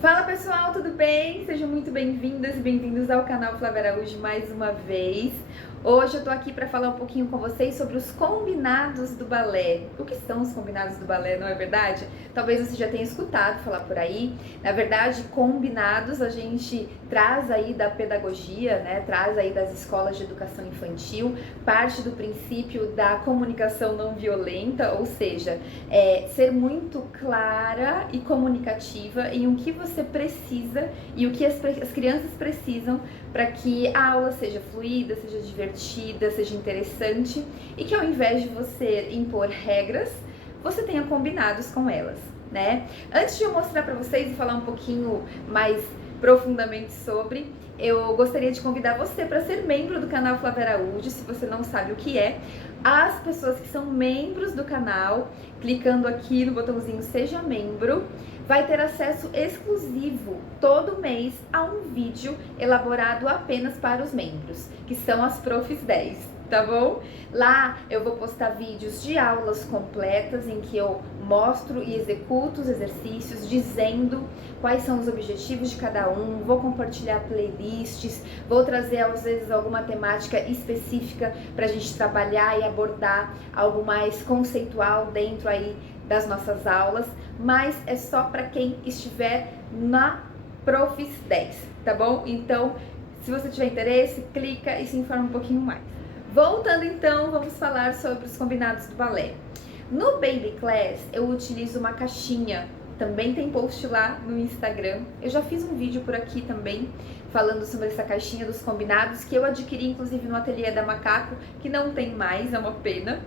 Fala pessoal, tudo bem? Sejam muito bem-vindas e bem-vindos ao canal Flávia Araújo mais uma vez. Hoje eu tô aqui para falar um pouquinho com vocês sobre os combinados do balé. O que são os combinados do balé, não é verdade? Talvez você já tenha escutado falar por aí. Na verdade, combinados a gente traz aí da pedagogia, né? Traz aí das escolas de educação infantil, parte do princípio da comunicação não violenta, ou seja, ser muito clara e comunicativa em o que você precisa e o que as crianças precisam para que a aula seja fluida, seja divertida, seja interessante e que ao invés de você impor regras, você tenha combinados com elas, né? Antes de eu mostrar para vocês e falar um pouquinho mais profundamente sobre, eu gostaria de convidar você para ser membro do canal Flávia Araújo, se você não sabe o que é. As pessoas que são membros do canal, clicando aqui no botãozinho Seja Membro, vai ter acesso exclusivo todo mês a um vídeo elaborado apenas para os membros, que são as Profs 10, tá bom? Lá eu vou postar vídeos de aulas completas em que eu mostro e executo os exercícios, dizendo quais são os objetivos de cada um, vou compartilhar playlists, vou trazer às vezes alguma temática específica para a gente trabalhar e abordar algo mais conceitual dentro aí das nossas aulas, mas é só para quem estiver na Profs 10, tá bom? Então, se você tiver interesse, clica e se informa um pouquinho mais. Voltando então, vamos falar sobre os combinados do balé. No Baby Class, eu utilizo uma caixinha, também tem post lá no Instagram. Eu já fiz um vídeo por aqui também, falando sobre essa caixinha dos combinados, que eu adquiri inclusive no ateliê da Macaco, que não tem mais, é uma pena.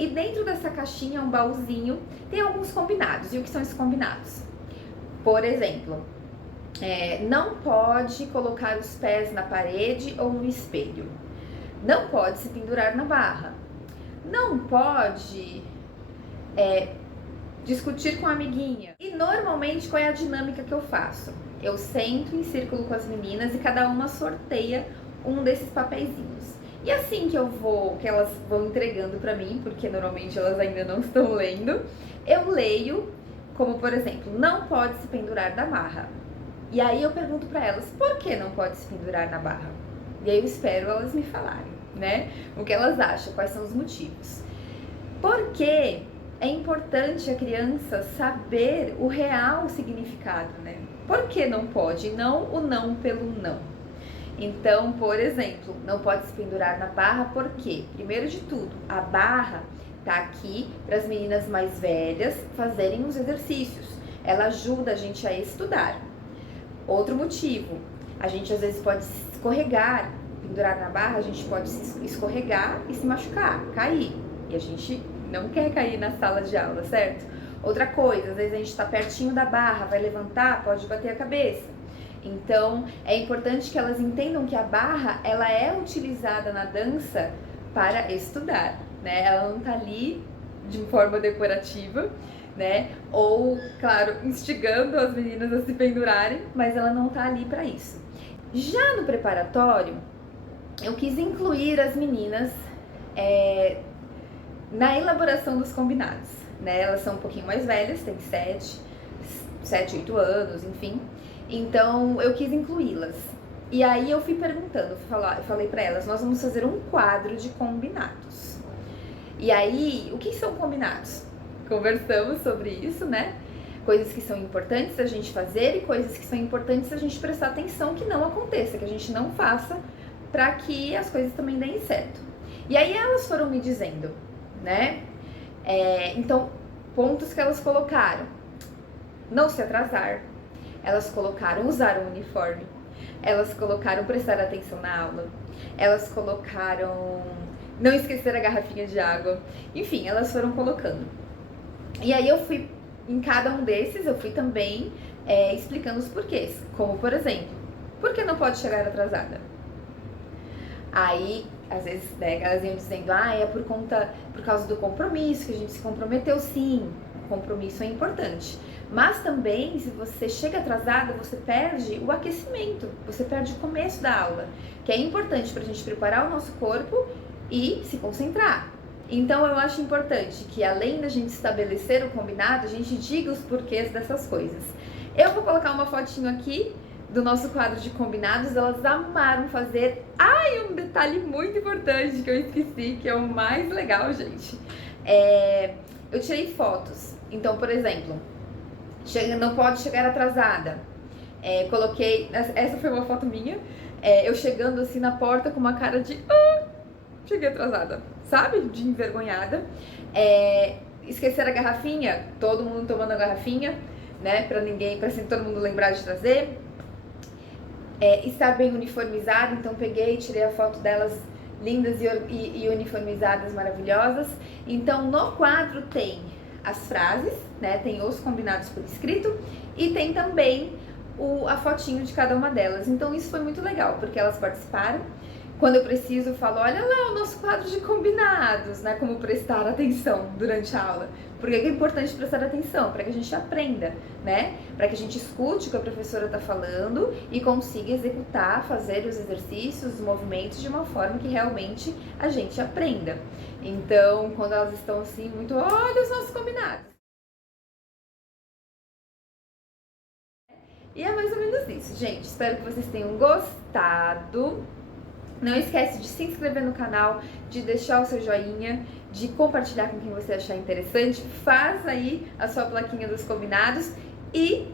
E dentro dessa caixinha, um baúzinho, tem alguns combinados. E o que são esses combinados? Por exemplo, não pode colocar os pés na parede ou no espelho. Não pode se pendurar na barra. Não pode discutir com a amiguinha. E normalmente qual é a dinâmica que eu faço? Eu sento em círculo com as meninas e cada uma sorteia um desses papeizinhos. E assim que elas vão entregando para mim, porque normalmente elas ainda não estão lendo, eu leio, como por exemplo, não pode se pendurar na barra. E aí eu pergunto para elas, por que não pode se pendurar na barra? E aí eu espero elas me falarem, né? O que elas acham, quais são os motivos. Porque é importante a criança saber o real significado, né? Por que não pode? Não o não pelo não. Então, por exemplo, não pode se pendurar na barra porque, primeiro de tudo, a barra tá aqui para as meninas mais velhas fazerem os exercícios. Ela ajuda a gente a estudar. Outro motivo, a gente às vezes pode se escorregar, pendurar na barra, a gente pode se escorregar e se machucar, cair. E a gente não quer cair na sala de aula, certo? Outra coisa, às vezes a gente está pertinho da barra, vai levantar, pode bater a cabeça. Então, é importante que elas entendam que a barra, ela é utilizada na dança para estudar, né? Ela não está ali de forma decorativa, né? Ou, claro, instigando as meninas a se pendurarem, mas ela não está ali para isso. Já no preparatório, eu quis incluir as meninas na elaboração dos combinados, né? Elas são um pouquinho mais velhas, têm 7, 8 anos, enfim. Então, eu quis incluí-las. E aí eu fui perguntando, eu falei pra elas, nós vamos fazer um quadro de combinados. E aí, o que são combinados? Conversamos sobre isso, né? Coisas que são importantes a gente fazer e coisas que são importantes a gente prestar atenção que não aconteça, que a gente não faça, para que as coisas também deem certo. E aí elas foram me dizendo, né? Então, pontos que elas colocaram: não se atrasar, elas colocaram usar um uniforme, elas colocaram prestar atenção na aula, elas colocaram não esquecer a garrafinha de água, enfim, elas foram colocando. E aí eu fui, em cada um desses, eu fui também explicando os porquês, como por exemplo, por que não pode chegar atrasada? Aí, às vezes, né, elas iam dizendo, é por causa do compromisso, que a gente se comprometeu. Sim, o compromisso é importante. Mas também, se você chega atrasada, você perde o aquecimento, você perde o começo da aula, que é importante para a gente preparar o nosso corpo e se concentrar. Então, eu acho importante que, além da gente estabelecer o combinado, a gente diga os porquês dessas coisas. Eu vou colocar uma fotinho aqui do nosso quadro de combinados, elas amaram fazer. Um detalhe muito importante que eu esqueci, que é o mais legal, gente. Eu tirei fotos. Então, por exemplo, não pode chegar atrasada. Coloquei, essa foi uma foto minha, eu chegando assim na porta com uma cara de cheguei atrasada, sabe? De envergonhada. Esquecer a garrafinha, todo mundo tomando a garrafinha, né? Pra todo mundo lembrar de trazer. Estar bem uniformizada, então peguei, tirei a foto delas lindas e uniformizadas, maravilhosas. Então no quadro tem as frases, né? Tem os combinados por escrito e tem também a fotinho de cada uma delas. Então isso foi muito legal, porque elas participaram. Quando eu preciso, eu falo, olha lá o nosso quadro de combinados, né? Como prestar atenção durante a aula. Por que é importante prestar atenção? Para que a gente aprenda, né? Para que a gente escute o que a professora está falando e consiga executar, fazer os exercícios, os movimentos de uma forma que realmente a gente aprenda. Então, quando elas estão assim, muito, olha os nossos combinados. E é mais ou menos isso, gente. Espero que vocês tenham gostado. Não esquece de se inscrever no canal, de deixar o seu joinha, de compartilhar com quem você achar interessante. Faz aí a sua plaquinha dos combinados e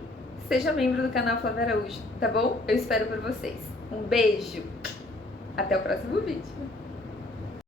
seja membro do canal Flávia Araújo, tá bom? Eu espero por vocês. Um beijo! Até o próximo vídeo!